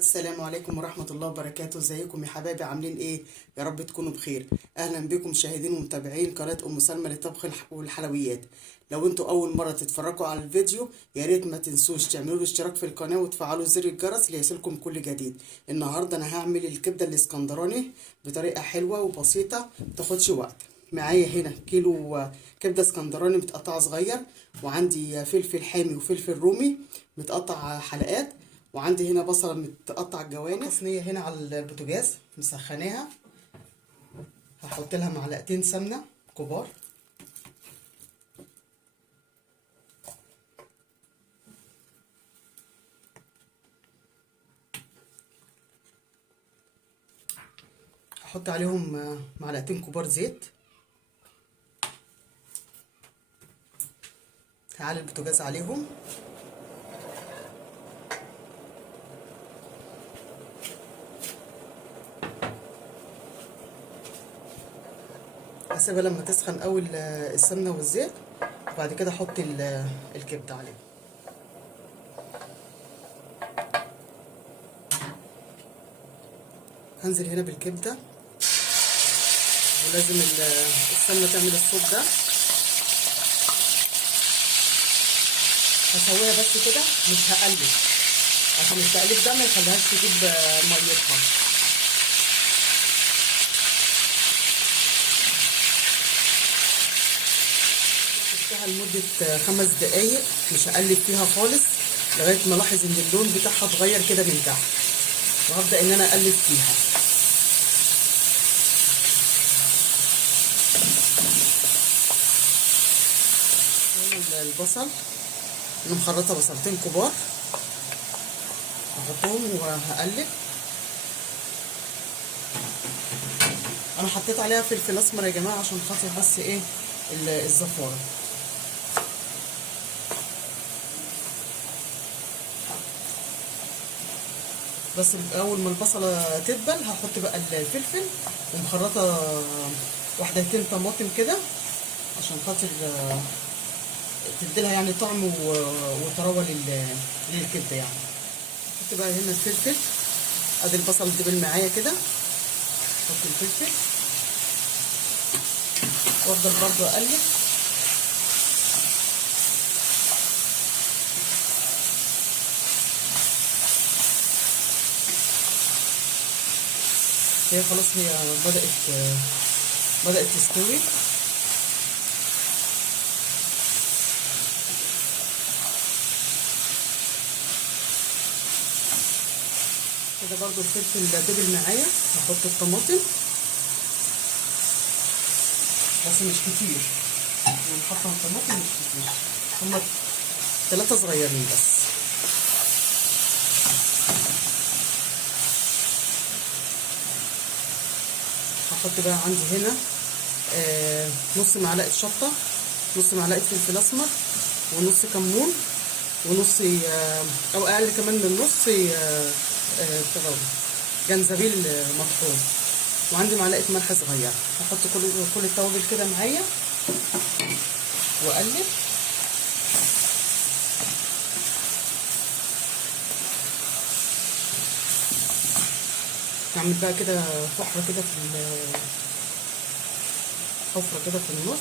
السلام عليكم ورحمة الله وبركاته. ازيكم يا حبايبي؟ عاملين ايه؟ يا رب تكونوا بخير. اهلا بكم مشاهدين ومتابعين قناة ام سلمى للطبخ والحلويات. لو انتوا اول مرة تتفرجوا على الفيديو يا ريت ما تنسوش تعملوا له اشتراك في القناة وتفعلوا زر الجرس ليصلكم كل جديد. النهاردة انا هعمل الكبدة الاسكندراني بطريقة حلوة وبسيطة متاخدش وقت. معايا هنا كيلو كبدة اسكندراني متقطعة صغير، وعندي فلفل حامي وفلفل رومي متقطع حلقات، وعندي هنا بصله متقطع جوانح. صينيه هنا على البوتاجاز مسخناها، هحط لها معلقتين سمنه كبار، هحط عليهم معلقتين كبار زيت. هعلي البوتاجاز عليهم، هسيبها لما تسخن قوي السمنه والزيت، وبعد كده احط الكبده عليهم. هنزل هنا بالكبده، ولازم السمنه تعمل الصوت ده. هسويها بس كده، مش هقلب عشان التقليب ده ما يخليهاش تجيب ميتها. سبتها لمدة 5 دقايق، مش هقلب فيها خالص لغاية ما الاحظ ان اللون بتاعها اتغير كده من تحت، وهبدأ ان انا اقلب فيها. البصل انا مخرطة بصلتين كبار، هحطهم وهقلب. انا حطيت عليها فلفل اسمر يا جماعة عشان خاطر بس ايه الزفارة. بس اول ما البصله تدبل هحط بقى الفلفل، ومخرطه وحدتين طماطم كده عشان خاطر تديلها يعني طعم وطراوه للكبده يعني. احط بقى هنا الفلفل، ادي البصل دبل معايا كده، احط الفلفل وافضل برضو اقلب. هي خلاص بدأت تستوي. كده برضو الفلفل دبل معايا، هحط الطماطم بس مش كتير، يعني حاطه الطماطم مش كتير، هما 3 صغيرين بس. هحط بقى عندي هنا نص معلقه شطه، نص معلقه فلفل اسمر، ونص كمون، ونص او اقل كمان من نص جنزبيل مطحون، وعندي معلقه ملح صغيره. هحط كل التوابل كده معايا واقلب. هعمل بقى كده حفره كده حفره كده في النص.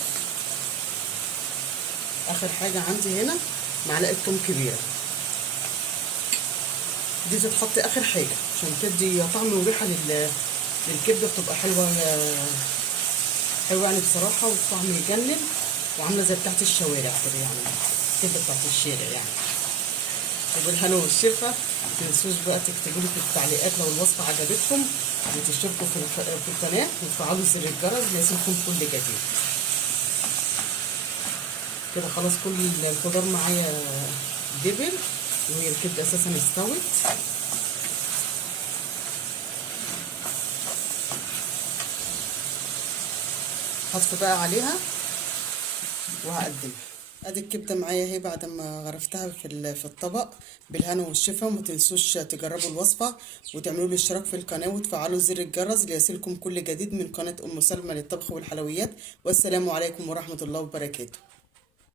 اخر حاجه عندي هنا معلقه توم كبيره، دي تتحط اخر حاجه عشان تدي طعم وريحه للكبده، بتبقى حلوه حلوه يعني بصراحه، والطعم يجنن، وعامله زي بتاعت الشوارع كده يعني، الكبده بتاعت الشارع يعني. وبالهنا والشفا. متنسوش بقى تكتبوا لي في التعليقات لو الوصفه عجبتكم، وتشتركوا في القناه وتفعلوا زر الجرس ليصلكم كل جديد. كده خلاص كل الخضار معايا دبل، وهي الكبده اساسا استوت. هطفي بقى عليها وهقدمها. ادي الكبده معايا اهي بعد ما غرفتها في الطبق. بالهنا والشفا، وما تنسوش تجربوا الوصفه وتعملوا لي اشتراك في القناه وتفعلوا زر الجرس ليصلكم كل جديد من قناه ام سلمى للطبخ والحلويات. والسلام عليكم ورحمه الله وبركاته.